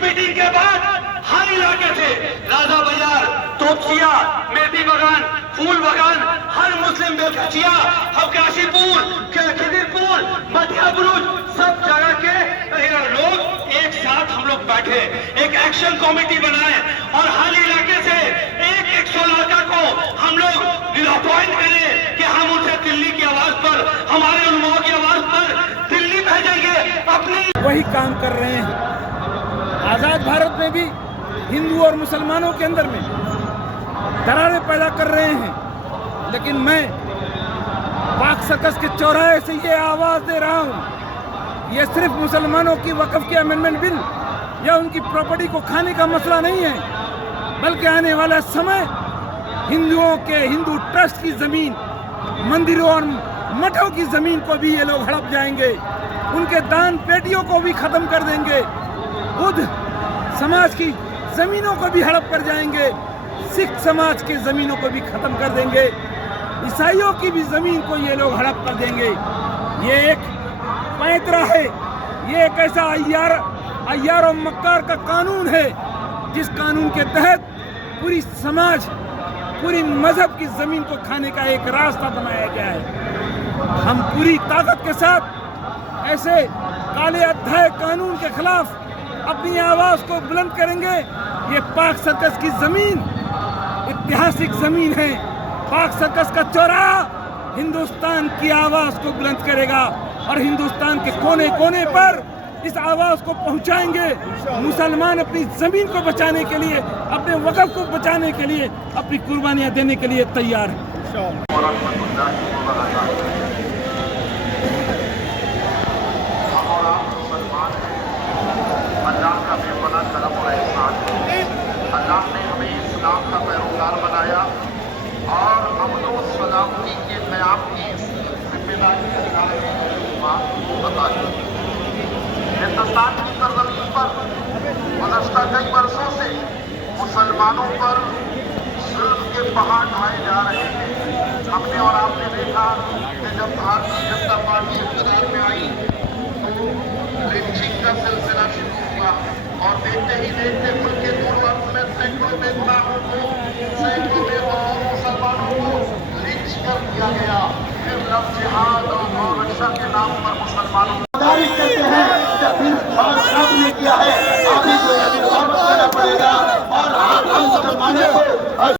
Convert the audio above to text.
Meeting کے بعد ہر علاقے سے رازہ بازار، توپچیا، میتی بغان، پھول بغان، ہر مسلم بیلکھچیا، حبکاشی پور، کھدر پور، مٹیا بروج، سب جگہ کے لوگ ایک ساتھ ہم لوگ بیٹھے، ایک ایکشن کمیٹی بنائے اور ہر علاقے سے ایک 100 لڑکا کو ہم لوگ اپوائنٹ کریں کہ ہم ان سے دلی کی آواز پر، ہمارے علماء کی آواز پر دلی بھیجیں گے اپنی. وہی کام کر رہے ہیں. آزاد بھارت میں بھی ہندو اور مسلمانوں کے اندر میں دراریں پیدا کر رہے ہیں، لیکن میں پاک سرکس کے چوراہے سے یہ آواز دے رہا ہوں، یہ صرف مسلمانوں کی وقف کی امینڈمنٹ بل یا ان کی پراپرٹی کو کھانے کا مسئلہ نہیں ہے، بلکہ آنے والا سمے ہندوؤں کے ہندو ٹرسٹ کی زمین، مندروں اور مٹھوں کی زمین کو بھی یہ لوگ ہڑپ جائیں گے، ان کے دان پیٹیوں کو بھی ختم کر دیں گے، بدھ سماج کی زمینوں کو بھی ہڑپ کر جائیں گے، سکھ سماج کی زمینوں کو بھی ختم کر دیں گے، عیسائیوں کی بھی زمین کو یہ لوگ ہڑپ کر دیں گے. یہ ایک پیترا ہے، یہ ایک ایسا عیار و مکار کا قانون ہے جس قانون کے تحت پوری سماج، پوری مذہب کی زمین کو کھانے کا ایک راستہ بنایا گیا ہے. ہم پوری طاقت کے ساتھ ایسے کالے ادھائے قانون کے خلاف اپنی آواز کو بلند کریں گے. یہ پاک سرکس کی زمین اتہاسک زمین ہے. پاک سرکس کا چوراہا ہندوستان کی آواز کو بلند کرے گا اور ہندوستان کے کونے کونے پر اس آواز کو پہنچائیں گے. مسلمان اپنی زمین کو بچانے کے لیے، اپنے وقف کو بچانے کے لیے اپنی قربانیاں دینے کے لیے تیار ہیں. اللہ کا بے پناہ کرم و احسان ہے. اللہ نے ہمیں اسلام کا پیروکار بنایا اور امن و سلامتی کے قیام کی ذمہ داری اللہ نے بتا دی. ہندوستان کی سرزمین پر گزشتہ کئی برسوں سے مسلمانوں پر ظلم کے پہاڑ ڈھائے جا رہے ہیں. ہم نے اور آپ نے دیکھا کہ جب بھارتیہ جنتا پارٹی اقتدار میں آئی تو لنچنگ کا سلسلہ شروع ہوا اور دیکھتے ہی دیکھتے ملک کے دور وقت میں سینکڑوں بے گناہوں کو، سینکڑوں بے غور مسلمانوں کو لنچ کر دیا گیا. پھر لفظ جہاد اور رکشا کے نام پر مسلمانوں